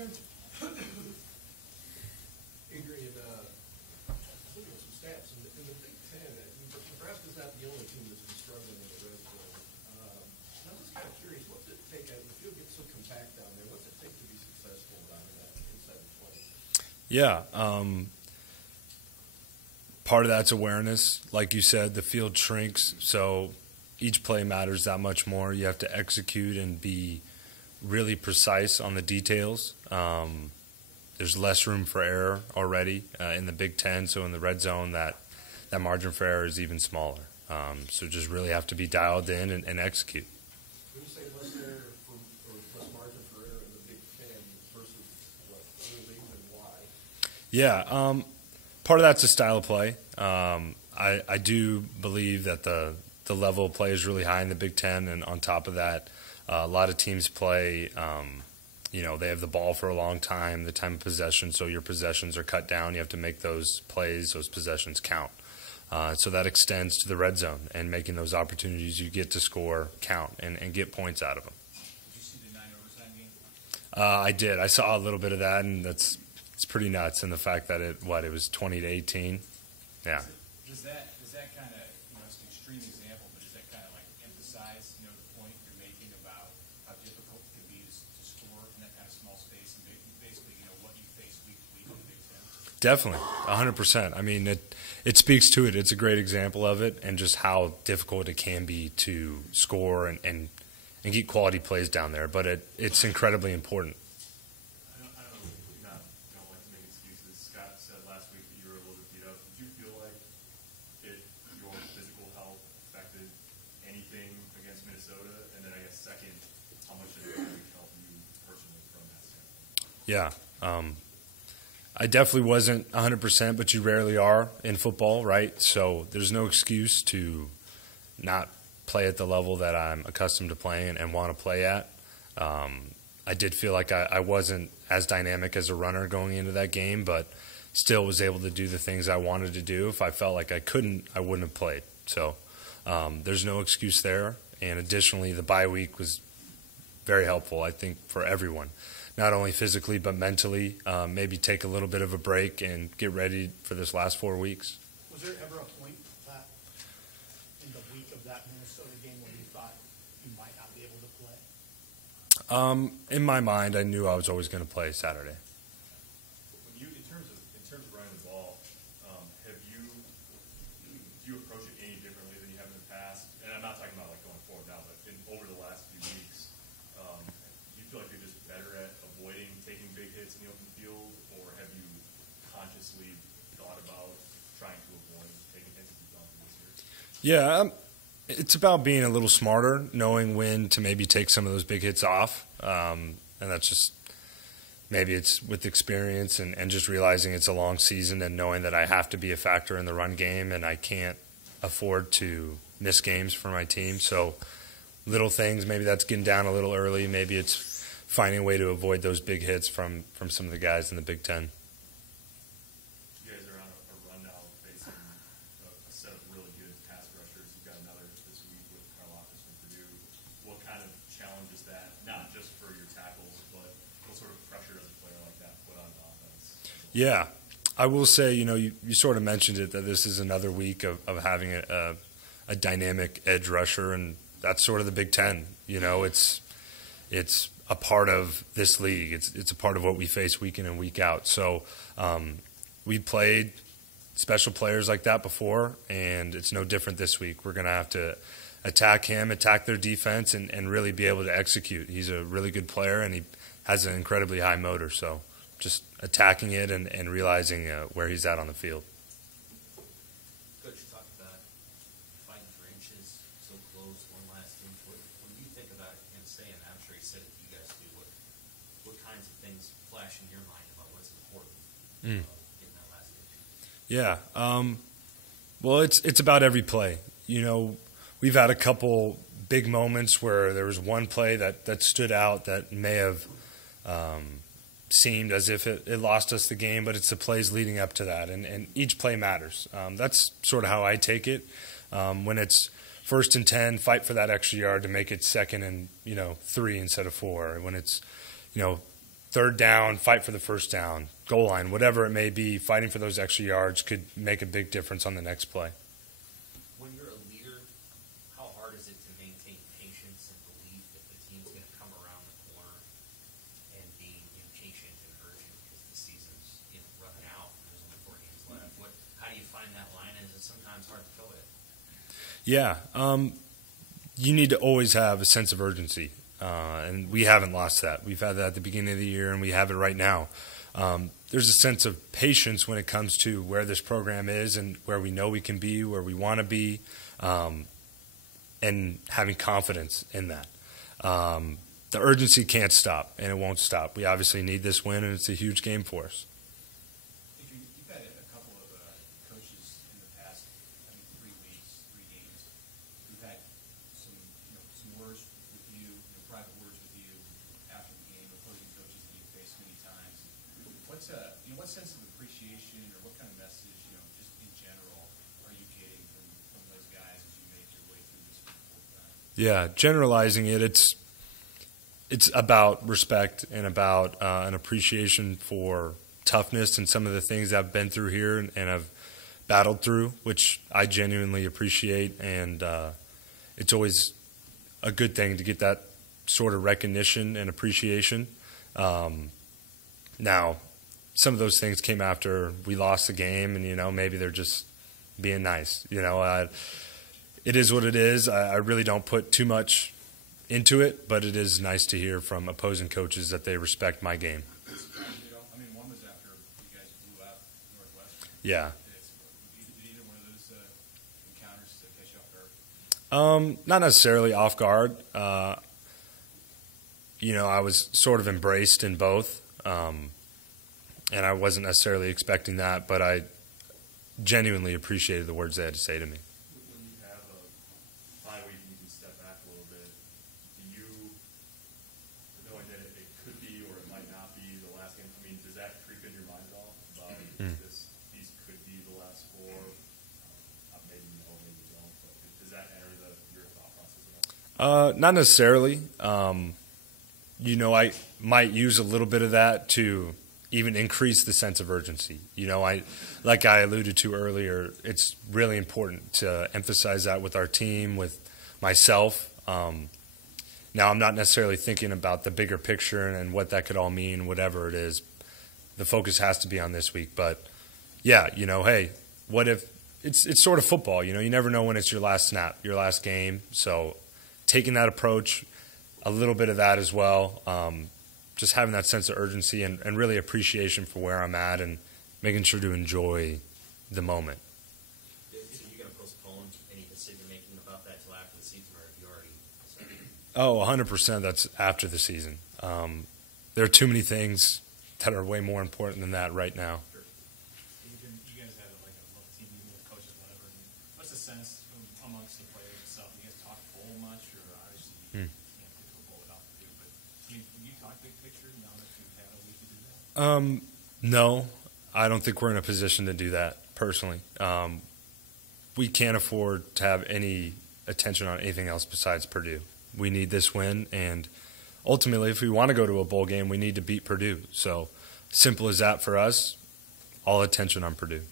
Adrian, looking at some stats in the Big Ten, Nebraska's not the only team that's been struggling in the red zone. I'm just kind of curious, what's it take? The field gets so compact down there. What's it take to be successful down in that inside the 20? Yeah. Part of that's awareness. Like you said, the field shrinks, so each play matters that much more. You have to execute and be really precise on the details. There's less room for error already in the Big Ten, so in the red zone that margin for error is even smaller. So just really have to be dialed in and execute. When you say less error or less margin for error in the Big Ten versus what other leagues and why? Yeah, part of that's a style of play. I do believe that the level of play is really high in the Big Ten, and on top of that, a lot of teams play, they have the ball for a long time, the time of possession, so your possessions are cut down. You have to make those plays, those possessions count. So that extends to the red zone and making those opportunities you get to score count and get points out of them. Did you see the 9 overtime game? I did. I saw a little bit of that, and it's pretty nuts in the fact that it was 20-18. Yeah. Does that kind of, it's an extreme example, but does that kind of like emphasize, the point you're making about how difficult it can be to score in that kind of small space and basically, what you face week to week in the Big Ten? Definitely, 100%. I mean, it speaks to it. It's a great example of it and just how difficult it can be to score and get quality plays down there. But it's incredibly important. I don't like to make excuses. Scott said last week that you were a little bit beat up. Did you feel like your physical health affected anything against Minnesota? And then I guess second, how much did it help you personally from that standpoint? Yeah. I definitely wasn't 100%, but you rarely are in football, right? So there's no excuse to not play at the level that I'm accustomed to playing and want to play at. I did feel like I wasn't as dynamic as a runner going into that game, but still was able to do the things I wanted to do. If I felt like I couldn't, I wouldn't have played. So there's no excuse there. And additionally, the bye week was very helpful, I think, for everyone. Not only physically but mentally, maybe take a little bit of a break and get ready for this last 4 weeks. Was there ever a point that in the week of that Minnesota game when you thought you might not be able to play? In my mind, I knew I was always going to play Saturday. When in terms of running the ball, do you approach it any differently than you have in the past? And I'm not talking about like going forward now, but over the last few weeks, do you feel like you're just better at avoiding taking big hits in the open field, or have you consciously thought about trying to avoid taking hits as you've gone through this year? Yeah, it's about being a little smarter, knowing when to maybe take some of those big hits off. And that's just maybe it's with experience and just realizing it's a long season and knowing that I have to be a factor in the run game and I can't afford to miss games for my team. So little things, maybe that's getting down a little early. Maybe it's finding a way to avoid those big hits from some of the guys in the Big Ten. You guys are on a run now facing a set of really good pass rushers. You've got another this week with Karlaftis from Purdue. What kind of challenge is that, not just for your tackles, but what sort of pressure does a player like that put on the offense? Yeah, I will say, you sort of mentioned it, that this is another week of having a dynamic edge rusher, and that's sort of the Big Ten. It's a part of this league. It's a part of what we face week in and week out. So we played special players like that before, and it's no different this week. We're going to have to attack him, attack their defense, and really be able to execute. He's a really good player, and he has an incredibly high motor. So just attacking it and realizing where he's at on the field. Coach, you talked about fighting for inches, so close, one last inch. When you think about him saying that, I'm sure he said it to you guys too, what kinds of things flash in your mind about what's important getting that last inch? Yeah. Well, it's about every play. We've had a couple big moments where there was one play that stood out that may have seemed as if it lost us the game, but it's the plays leading up to that, and each play matters. That's sort of how I take it. When it's 1st and 10, fight for that extra yard to make it 2nd and 3 instead of 4. When it's third down, fight for the first down, goal line, whatever it may be, fighting for those extra yards could make a big difference on the next play. When you're a leader, how hard is it to maintain patience and belief that the team's going to come around the corner and being impatient and urgent because the season's running out and there's only 4 games left? How do you find that line? Is it sometimes hard to go it? Yeah, you need to always have a sense of urgency, and we haven't lost that. We've had that at the beginning of the year, and we have it right now. There's a sense of patience when it comes to where this program is and where we know we can be, where we want to be, and having confidence in that. The urgency can't stop, and it won't stop. We obviously need this win, and it's a huge game for us. Adrian, you've had a couple of coaches in the past, 3 weeks, 3 games, who've had some words with you, private words with you after the game, opposing coaches that you've faced many times. What sense of appreciation or what kind of message, just in general, are you getting from those guys as you make your way through this for the 4th time? Yeah, generalizing it, it's about respect and about an appreciation for toughness and some of the things I've been through here and I've battled through, which I genuinely appreciate. And it's always a good thing to get that sort of recognition and appreciation. Now, some of those things came after we lost the game, and, maybe they're just being nice. It is what it is. I really don't put too much into it, but it is nice to hear from opposing coaches that they respect my game. One was after you guys blew out Northwestern. Yeah. Did either one of those encounters catch you off guard? Not necessarily off guard. I was sort of embraced in both, and I wasn't necessarily expecting that, but I genuinely appreciated the words they had to say to me. When you have a bye week and you can step back a little bit, do you, knowing that it could be or it might not be the last game, does that creep in your mind at all? About these could be the last 4? Maybe you know, maybe you don't, but does that enter your thought process at all? Not necessarily. I might use a little bit of that to even increase the sense of urgency. Like I alluded to earlier, it's really important to emphasize that with our team, with myself. Now, I'm not necessarily thinking about the bigger picture and what that could all mean, whatever it is. The focus has to be on this week. But, yeah, hey, what if it's sort of football. You never know when it's your last snap, your last game. So taking that approach, a little bit of that as well, just having that sense of urgency and really appreciation for where I'm at and making sure to enjoy the moment. So you're going to postpone any decision-making about that till after the season, or have you already decided? 100% that's after the season. There are too many things that are way more important than that right now. Adrian, you guys have like a team meeting with coaches, whatever. What's the sense amongst the players itself? You guys talk bowl much, or obviously you can't get to a bowl without Purdue, but can you talk big picture now that you've had a week to do that? No, I don't think we're in a position to do that personally. We can't afford to have any attention on anything else besides Purdue. We need this win, and ultimately, if we want to go to a bowl game, we need to beat Purdue. So simple as that for us, all attention on Purdue.